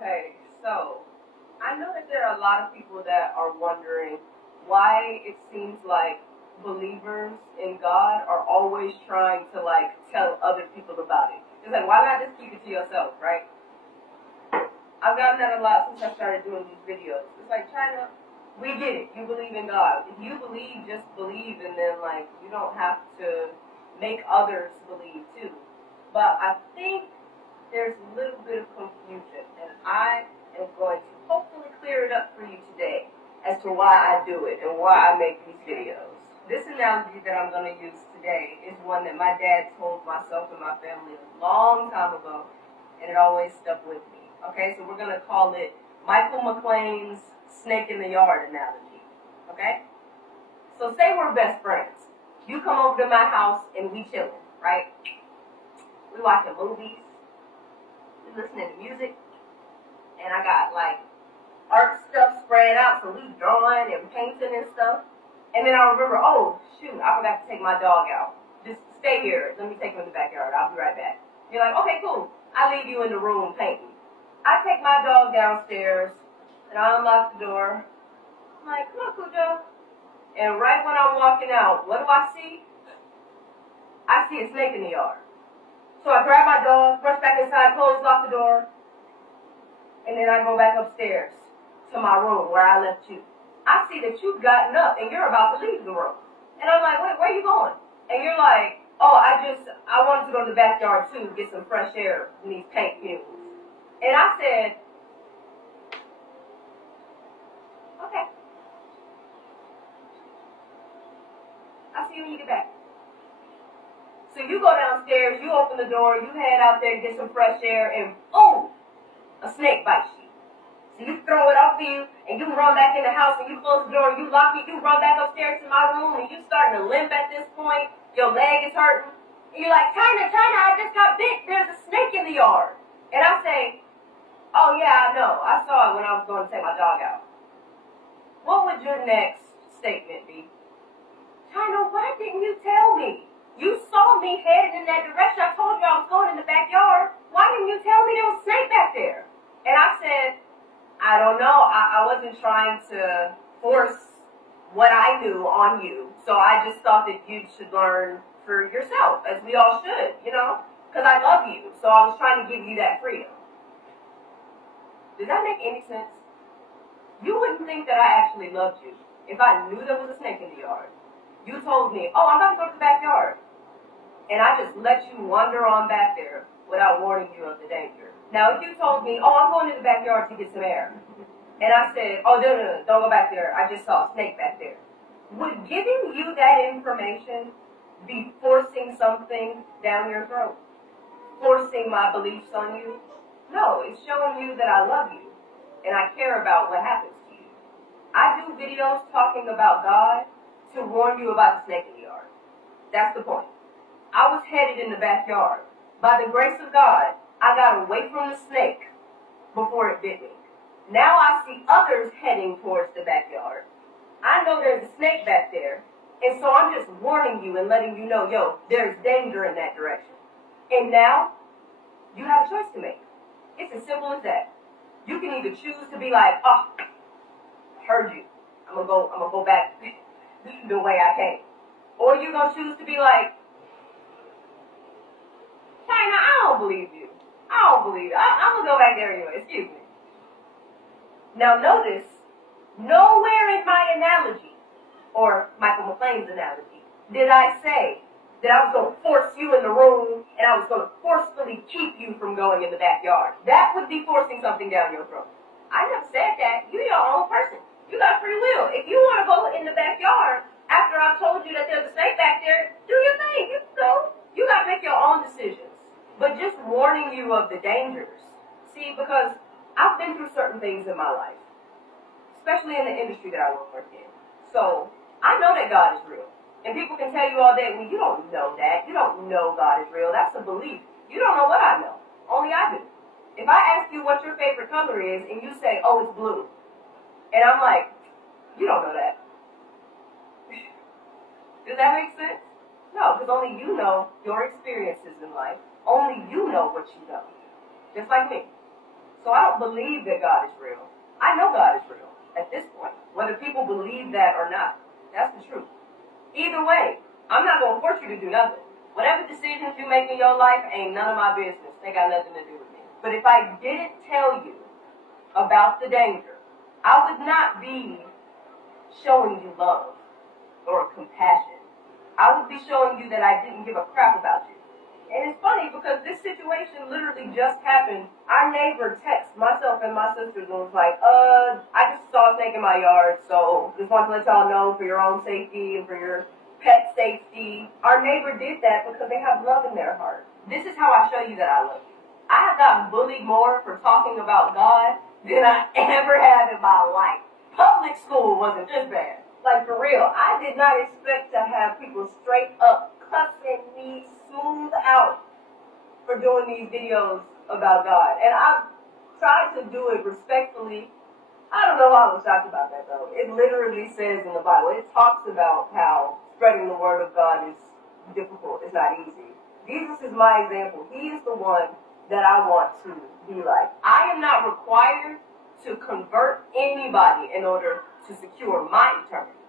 Okay, so I know that there are a lot of people that are wondering why it seems like believers in God are always trying to like tell other people about it. It's like, why not just keep it to yourself, right? I've gotten that a lot since I started doing these videos. It's like, China, we get it. You believe in God. If you believe, just believe, and then like you don't have to make others believe too. But I think there's a little bit of confusion, and I am going to hopefully clear it up for you today as to why I do it and why I make these videos. This analogy that I'm going to use today is one that my dad told myself and my family a long time ago, and it always stuck with me. Okay, so we're going to call it Michael McLean's snake in the yard analogy. Okay? So say we're best friends. You come over to my house and we chilling, right? We watching movies, we listening to music, and I got like art stuff spread out, so we drawing and painting and stuff. And then I remember, oh shoot, I forgot to take my dog out. Just stay here. Let me take him in the backyard. I'll be right back. You're like, okay, cool. I leave you in the room painting. I take my dog downstairs, and I unlock the door. I'm like, come on, Cujo. And right when I'm walking out, what do I see? I see a snake in the yard. So I grab my dog, rush back inside, lock the door, and then I go back upstairs to my room where I left you. I see that you've gotten up and you're about to leave the room. And I'm like, wait, where are you going? And you're like, oh, I wanted to go to the backyard too, get some fresh air from these paint fumes. And I said, okay. I'll see you when you get back. So you go downstairs, you open the door, you head out there to get some fresh air, and boom, a snake bites you. So you throw it off of you, and you run back in the house, and you close the door, and you lock it, you run back upstairs to my room, and you starting to limp at this point, your leg is hurting, and you're like, China, I just got bit, there's a snake in the yard. And I say, oh yeah, I know, I saw it when I was going to take my dog out. What would your next statement be? China, why didn't you tell me? You saw me headed in that direction. I told you I was going in the backyard. Why didn't you tell me there was a snake back there? And I said, I don't know. I wasn't trying to force what I knew on you. So I just thought that you should learn for yourself, as we all should, you know? Because I love you. So I was trying to give you that freedom. Does that make any sense? You wouldn't think that I actually loved you if I knew there was a snake in the yard. You told me, oh, I'm about to go to the backyard. And I just let you wander on back there without warning you of the danger. Now, if you told me, oh, I'm going to the backyard to get some air, and I said, oh, no, don't go back there. I just saw a snake back there. Would giving you that information be forcing something down your throat? Forcing my beliefs on you? No, it's showing you that I love you and I care about what happens to you. I do videos talking about God to warn you about the snake in the yard. That's the point. I was headed in the backyard. By the grace of God, I got away from the snake before it bit me. Now I see others heading towards the backyard. I know there's a snake back there, and so I'm just warning you and letting you know, yo, there's danger in that direction. And now, you have a choice to make. It's as simple as that. You can either choose to be like, oh, I heard you. I'm gonna go back the way I came. Or you're gonna choose to be like, China, I don't believe you. I'm gonna go back there anyway. Excuse me. Now notice, nowhere in my analogy, or Michael McLean's analogy, did I say that I was going to force you in the room and I was going to forcefully keep you from going in the backyard. That would be forcing something down your throat. I never said that. You're your own person. You got free will. If you want to go in the backyard after I've told you that there's a snake back there, do your thing. You can go. You got to make your own decisions. But just warning you of the dangers. See, because I've been through certain things in my life, especially in the industry that I work in. So I know that God is real. And people can tell you all day, well, you don't know that. You don't know God is real. That's a belief. You don't know what I know. Only I do. If I ask you what your favorite color is, and you say, oh, it's blue, and I'm like, you don't know that. Does that make sense? No, because only you know your experiences in life. Only you know what you know. Just like me. So I don't believe that God is real. I know God is real at this point. Whether people believe that or not, that's the truth. Either way, I'm not going to force you to do nothing. Whatever decisions you make in your life ain't none of my business. They got nothing to do with me. But if I didn't tell you about the danger, I would not be showing you love or compassion. I would be showing you that I didn't give a crap about you. And it's funny because this situation literally just happened. Our neighbor texted myself and my sisters and was like, I just saw a snake in my yard, so just want to let y'all know for your own safety and for your pet safety. Our neighbor did that because they have love in their heart. This is how I show you that I love you. I have gotten bullied more for talking about God than I ever have in my life. Public school wasn't this bad. Like, for real, I did not expect to have people straight up cussing me smooth out for doing these videos about God. And I tried to do it respectfully. I don't know why I was shocked about that, though. It literally says in the Bible, it talks about how spreading the word of God is difficult. It's not easy. Jesus is my example. He is the one that I want to be like. I am not required to convert anybody in order to secure my eternity.